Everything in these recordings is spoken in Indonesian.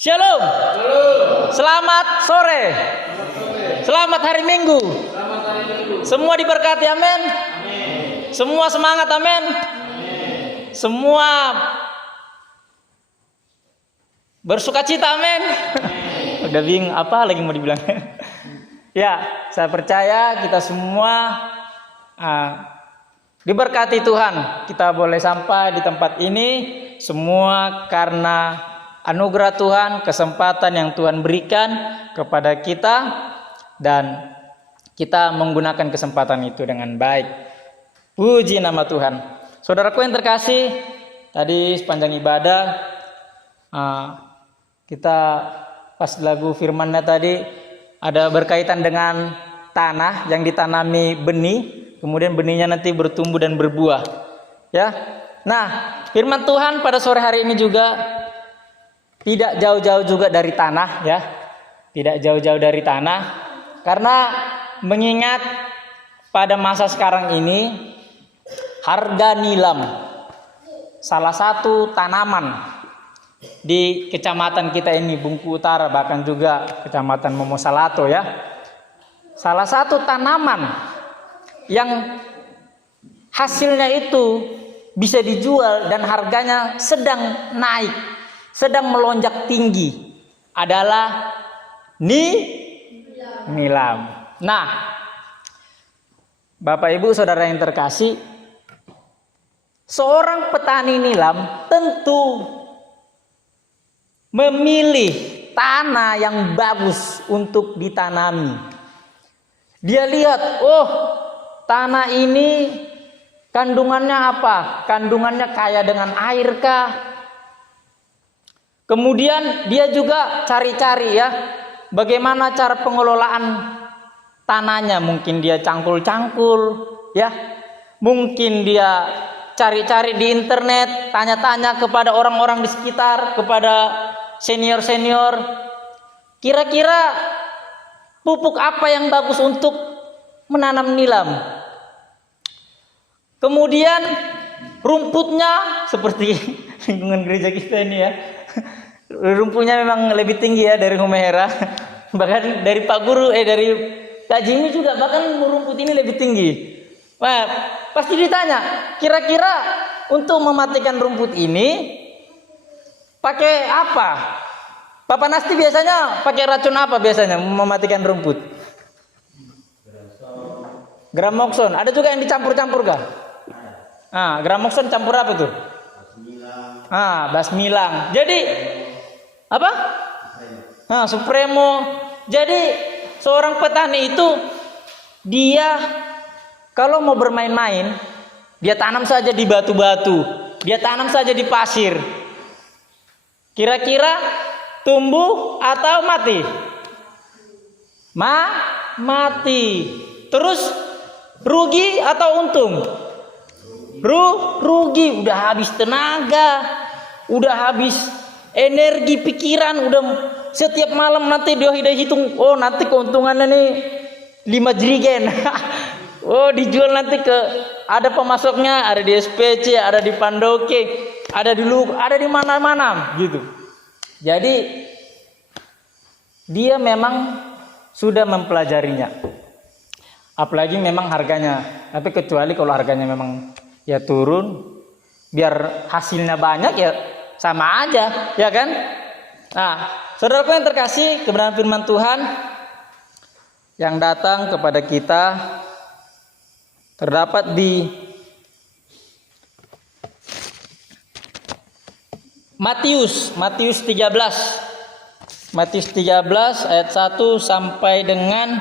Shalom. Selamat sore. Selamat hari Minggu. Semua diberkati, amin. Semua semangat, amin. Semua bersukacita, amin. Udah bingung apa lagi mau dibilang. Ya, saya percaya kita semua diberkati Tuhan. Kita boleh sampai di tempat ini semua karena anugerah Tuhan, kesempatan yang Tuhan berikan kepada kita, dan kita menggunakan kesempatan itu dengan baik. Puji nama Tuhan. Saudaraku yang terkasih, tadi sepanjang ibadah kita pas lagu firman-Nya tadi ada berkaitan dengan tanah yang ditanami benih, kemudian benihnya nanti bertumbuh dan berbuah. Ya. Nah, firman Tuhan pada sore hari ini juga tidak jauh-jauh juga dari tanah, ya. Tidak jauh-jauh dari tanah, karena mengingat pada masa sekarang ini harga nilam, salah satu tanaman di kecamatan kita ini, Bungku Utara, bahkan juga kecamatan Momosalato, ya. Salah satu tanaman yang hasilnya itu bisa dijual dan harganya sedang naik, sedang melonjak tinggi adalah nilam. Nah, Bapak Ibu Saudara yang terkasih, seorang petani nilam tentu memilih tanah yang bagus untuk ditanami. Dia lihat, oh, tanah ini kandungannya apa? Kandungannya kaya dengan air kah? Kemudian dia juga cari-cari, ya, bagaimana cara pengelolaan tanahnya. Mungkin dia cangkul-cangkul, ya. Mungkin dia cari-cari di internet, tanya-tanya kepada orang-orang di sekitar, kepada senior-senior, kira-kira pupuk apa yang bagus untuk menanam nilam. Kemudian rumputnya seperti lingkungan gereja kita ini, ya. Rumputnya memang lebih tinggi, ya, dari Humehera. Bahkan dari Pak Guru, dari Kak Jimmy juga, bahkan rumput ini lebih tinggi. Nah, pasti ditanya, kira-kira untuk mematikan rumput ini pakai apa? Papa Nasti biasanya pakai racun apa biasanya mematikan rumput? Gramoxone. Ada juga yang dicampur-campur kah? Gramoxone campur apa tuh? Basmilang. Jadi apa? Supremo. Jadi seorang petani itu dia kalau mau bermain-main, dia tanam saja di batu-batu, dia tanam saja di pasir. Kira-kira tumbuh atau mati? Mati. Terus rugi atau untung? Rugi. Udah habis tenaga, udah habis energi pikiran, udah setiap malam nanti dia hitung, oh nanti keuntungannya nih 5 jerigen. Oh, dijual nanti ke, ada pemasoknya, ada di SPC, ada di Pandoke, ada di Lugu, ada di mana-mana gitu. Jadi dia memang sudah mempelajarinya. Apalagi memang harganya. Tapi kecuali kalau harganya memang ya turun, biar hasilnya banyak, ya sama aja, ya kan? Nah, saudaraku yang terkasih, kebenaran firman Tuhan yang datang kepada kita terdapat di Matius 13. Matius 13 ayat 1 sampai dengan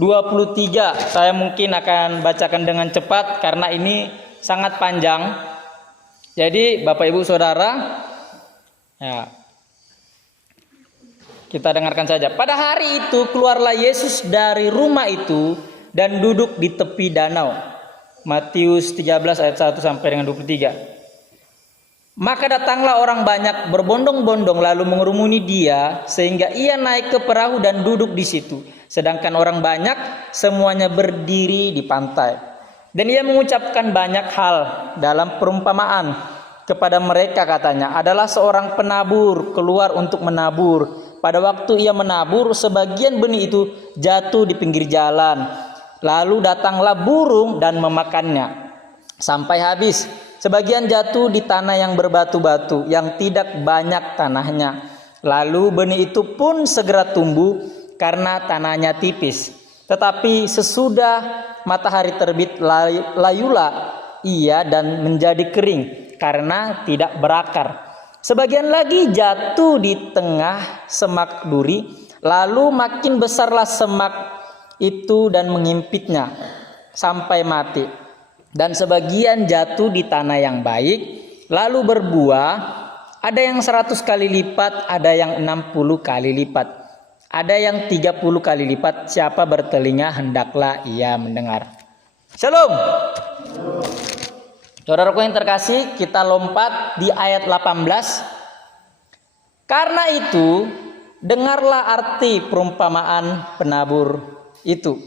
23. Saya mungkin akan bacakan dengan cepat karena ini sangat panjang. Jadi Bapak Ibu Saudara, ya, kita dengarkan saja. Pada hari itu keluarlah Yesus dari rumah itu dan duduk di tepi danau. Matius 13 ayat 1 sampai dengan 23. Maka datanglah orang banyak berbondong-bondong lalu mengerumuni dia sehingga ia naik ke perahu dan duduk di situ. Sedangkan orang banyak semuanya berdiri di pantai. Dan ia mengucapkan banyak hal dalam perumpamaan kepada mereka katanya adalah seorang penabur keluar untuk menabur. Pada waktu ia menabur, sebagian benih itu jatuh di pinggir jalan. Lalu datanglah burung dan memakannya sampai habis. Sebagian jatuh di tanah yang berbatu-batu, yang tidak banyak tanahnya. Lalu benih itu pun segera tumbuh karena tanahnya tipis. Tetapi sesudah matahari terbit, layulah ia dan menjadi kering karena tidak berakar. Sebagian lagi jatuh di tengah semak duri, lalu makin besarlah semak itu dan mengimpitnya sampai mati. Dan sebagian jatuh di tanah yang baik, lalu berbuah, ada yang 100 kali lipat, ada yang 60 kali lipat, ada yang 30 kali lipat. Siapa bertelinga hendaklah ia mendengar. Shalom. Saudaraku yang terkasih, kita lompat di ayat 18. Karena itu, dengarlah arti perumpamaan penabur itu.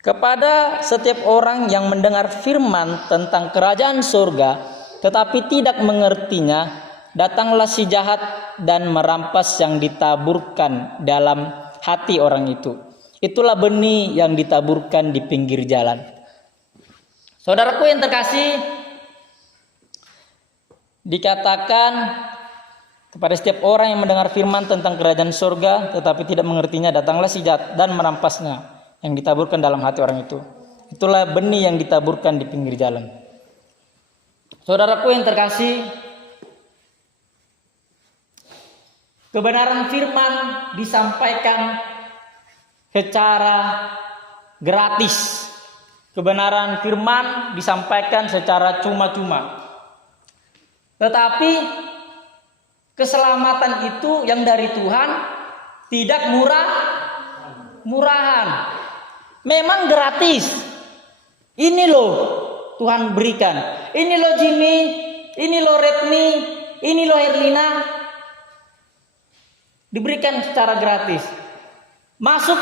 Kepada setiap orang yang mendengar firman tentang kerajaan surga, tetapi tidak mengertinya, datanglah si jahat dan merampas yang ditaburkan dalam hati orang itu. Itulah benih yang ditaburkan di pinggir jalan. Saudaraku yang terkasih, dikatakan kepada setiap orang yang mendengar firman tentang kerajaan surga tetapi tidak mengertinya, datanglah si jahat dan merampasnya yang ditaburkan dalam hati orang itu. Itulah benih yang ditaburkan di pinggir jalan. Saudaraku yang terkasih, kebenaran firman disampaikan secara gratis. Kebenaran firman disampaikan secara cuma-cuma. Tetapi keselamatan itu yang dari Tuhan tidak murahan. Memang gratis. Ini loh Tuhan berikan. Ini loh Jimmy, ini loh Retni, ini loh Herlina. Diberikan secara gratis. Masuk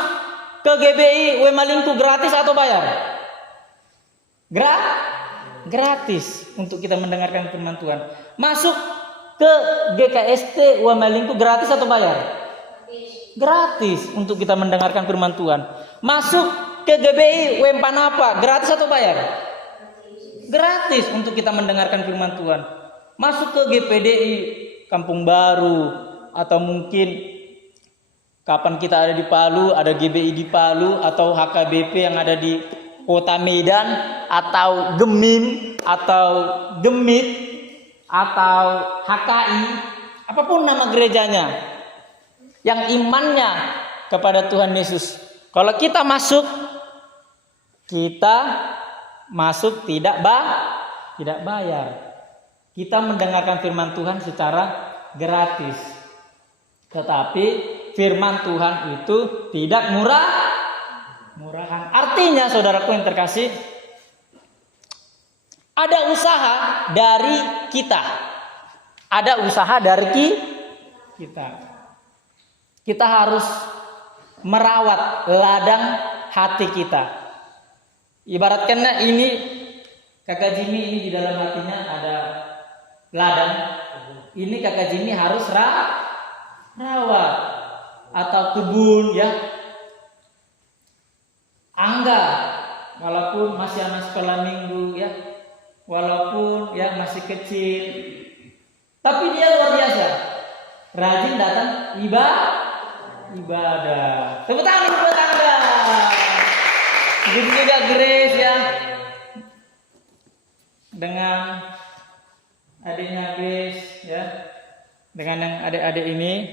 ke GBI Wemalingku gratis atau bayar? Gratis untuk kita mendengarkan firman Tuhan. Masuk ke GKST Wemalingku gratis atau bayar? Gratis untuk kita mendengarkan firman Tuhan. Masuk ke GBI Wempanapa gratis atau bayar? Gratis untuk kita mendengarkan firman Tuhan. Masuk ke GPDI Kampung Baru, atau mungkin kapan kita ada di Palu, ada GBI di Palu, atau HKBP yang ada di Kota Medan, atau Gemim, atau Gemit, atau HKI, apapun nama gerejanya, yang imannya kepada Tuhan Yesus. Kalau kita masuk tidak bayar. Kita mendengarkan firman Tuhan secara gratis. Tetapi firman Tuhan itu tidak murahan. Artinya, saudaraku yang terkasih, ada usaha dari kita. Ada usaha dari kita. Kita harus merawat ladang hati kita. Ibaratkan ini kakak Jimmy, ini di dalam hatinya ada ladang. Ini kakak Jimmy harus rawat, atau kebun ya. Angga, walaupun masih anak sekolah minggu ya, walaupun ya masih kecil, tapi dia luar biasa, rajin datang ibadah. Tepuk tangan buat Angga. Begitu juga Grace ya, dengan adiknya Grace ya, dengan yang adik-adik ini.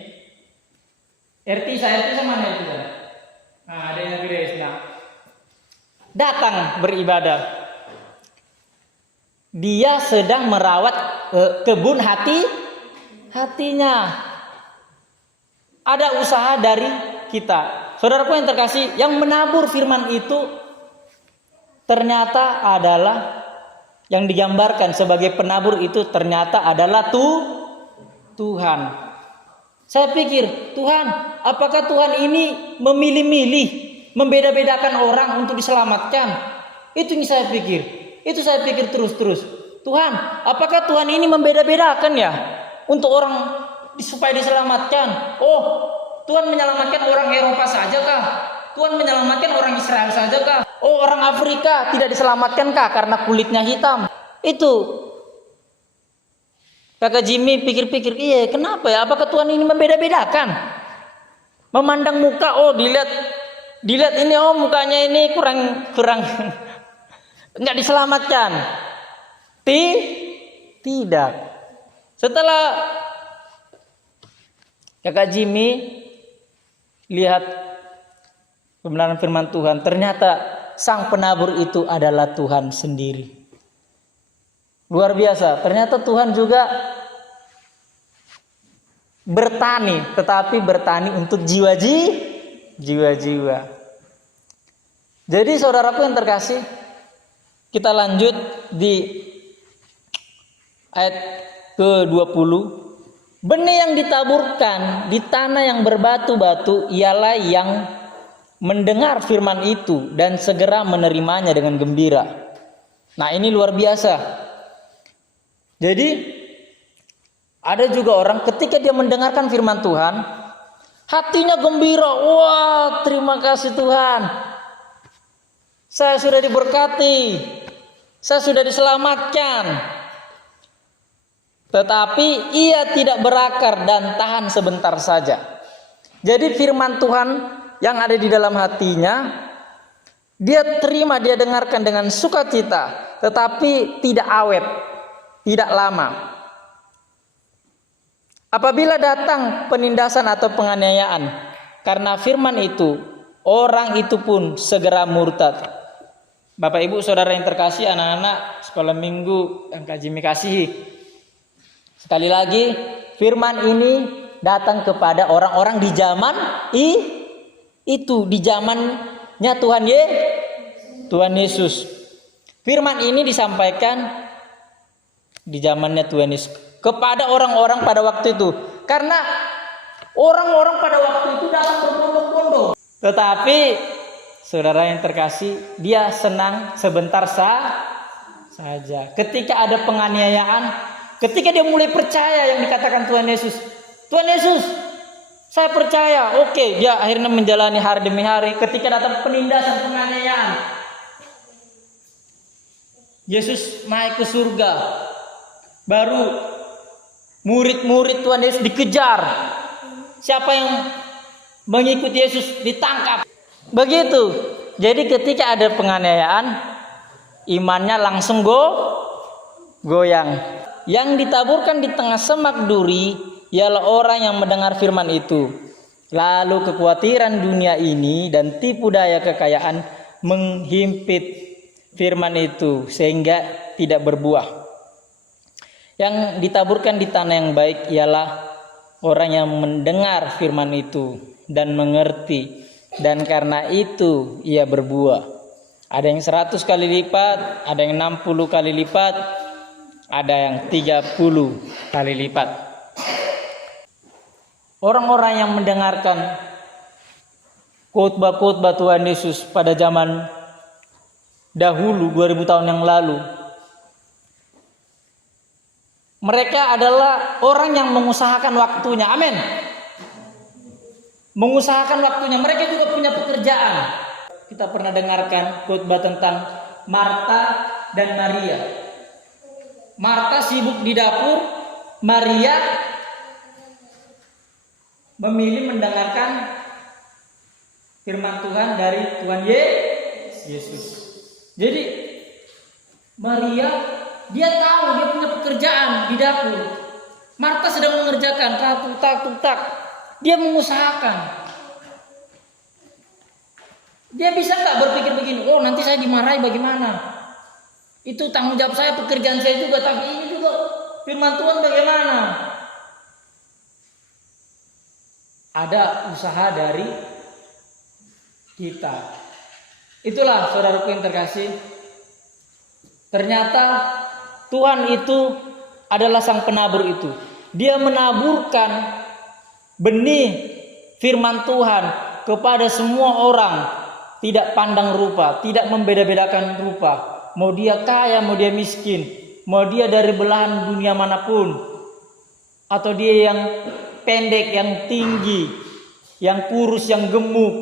RT sama mana itu? Nah, adiknya Grace datang beribadah. Dia sedang merawat kebun hatinya. Ada usaha dari kita. Saudaraku yang terkasih, yang menabur firman itu ternyata adalah, yang digambarkan sebagai penabur itu ternyata adalah Tuhan. Saya pikir, Tuhan, apakah Tuhan ini memilih-milih, membeda-bedakan orang untuk diselamatkan? Itu saya pikir terus-terus. Tuhan, apakah Tuhan ini membeda-bedakan ya untuk orang supaya diselamatkan? Oh, Tuhan menyelamatkan orang Eropa saja kah? Tuhan menyelamatkan orang Israel saja kah? Oh, orang Afrika tidak diselamatkan kah karena kulitnya hitam? Itu Kakak Jimmy pikir-pikir, iya kenapa ya? Apakah Tuhan ini membeda-bedakan? Memandang muka, oh dilihat ini, oh mukanya ini kurang nggak diselamatkan. Tidak. Setelah Kakak Jimmy lihat kebenaran firman Tuhan, ternyata sang penabur itu adalah Tuhan sendiri. Luar biasa. Ternyata Tuhan juga bertani, tetapi bertani untuk jiwa-jiwa. Jadi saudaraku yang terkasih, kita lanjut di ayat ke-20. Benih yang ditaburkan di tanah yang berbatu-batu ialah yang mendengar firman itu dan segera menerimanya dengan gembira. Nah, ini luar biasa. Jadi ada juga orang ketika dia mendengarkan firman Tuhan, hatinya gembira. Wah, terima kasih Tuhan. Saya sudah diberkati. Saya sudah diselamatkan. Tetapi ia tidak berakar dan tahan sebentar saja. Jadi firman Tuhan yang ada di dalam hatinya, dia terima, dia dengarkan dengan sukacita, tetapi tidak awet, tidak lama. Apabila datang penindasan atau penganiayaan karena firman itu, orang itu pun segera murtad. Bapak Ibu Saudara yang terkasih, anak-anak sekolah minggu yang Kak Jimmy kasihi, sekali lagi firman ini datang kepada orang-orang di zaman itu, di zamannya Tuhan Yesus. Firman ini disampaikan di zamannya Tuhan Yesus kepada orang-orang pada waktu itu, karena orang-orang pada waktu itu dalam berbondong-bondong. Tetapi saudara yang terkasih, dia senang sebentar saja. Ketika ada penganiayaan, ketika dia mulai percaya yang dikatakan Tuhan Yesus, Tuhan Yesus, saya percaya. Oke, dia akhirnya menjalani hari demi hari. Ketika datang penindasan, penganiayaan, Yesus naik ke surga. Baru murid-murid Tuhan Yesus dikejar. Siapa yang mengikuti Yesus ditangkap. Begitu. Jadi ketika ada penganiayaan, imannya langsung goyang. Yang ditaburkan di tengah semak duri ialah orang yang mendengar firman itu. Lalu kekhawatiran dunia ini dan tipu daya kekayaan menghimpit firman itu sehingga tidak berbuah. Yang ditaburkan di tanah yang baik ialah orang yang mendengar firman itu dan mengerti, dan karena itu ia berbuah. Ada yang 100 kali lipat, ada yang 60 kali lipat, ada yang 30 kali lipat. Orang-orang yang mendengarkan khotbah-khotbah Tuhan Yesus pada zaman dahulu 2000 tahun yang lalu, mereka adalah orang yang mengusahakan waktunya. Amin. Mengusahakan waktunya. Mereka juga punya pekerjaan. Kita pernah dengarkan khotbah tentang Marta dan Maria. Marta sibuk di dapur, Maria memilih mendengarkan firman Tuhan dari Tuhan Yesus. Jadi Maria, dia tahu dia punya pekerjaan di dapur. Marta sedang mengerjakan tak. Dia mengusahakan. Dia bisa nggak berpikir begini, oh nanti saya dimarahi bagaimana? Itu tanggung jawab saya, pekerjaan saya juga, tapi ini juga firman Tuhan bagaimana? Ada usaha dari kita. Itulah saudaraku yang terkasih. Ternyata Tuhan itu adalah sang penabur itu. Dia menaburkan benih firman Tuhan kepada semua orang, tidak pandang rupa, tidak membeda-bedakan rupa. Mau dia kaya, mau dia miskin, mau dia dari belahan dunia manapun, atau dia yang pendek, yang tinggi, yang kurus, yang gemuk,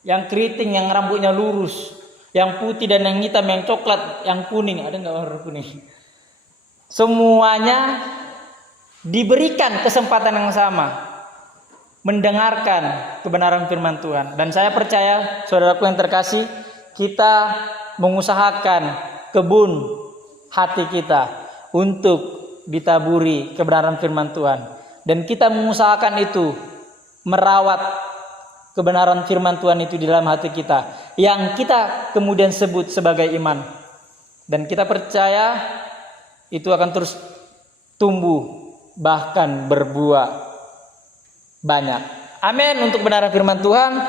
yang keriting, yang rambutnya lurus, yang putih dan yang hitam, yang coklat, yang kuning. Ada nggak warna kuning? Semuanya diberikan kesempatan yang sama mendengarkan kebenaran firman Tuhan. Dan saya percaya, saudaraku yang terkasih, kita mengusahakan kebun hati kita untuk ditaburi kebenaran firman Tuhan. Dan kita mengusahakan itu, merawat kebenaran firman Tuhan itu di dalam hati kita, yang kita kemudian sebut sebagai iman. Dan kita percaya itu akan terus tumbuh, bahkan berbuah banyak. Amin untuk kebenaran firman Tuhan.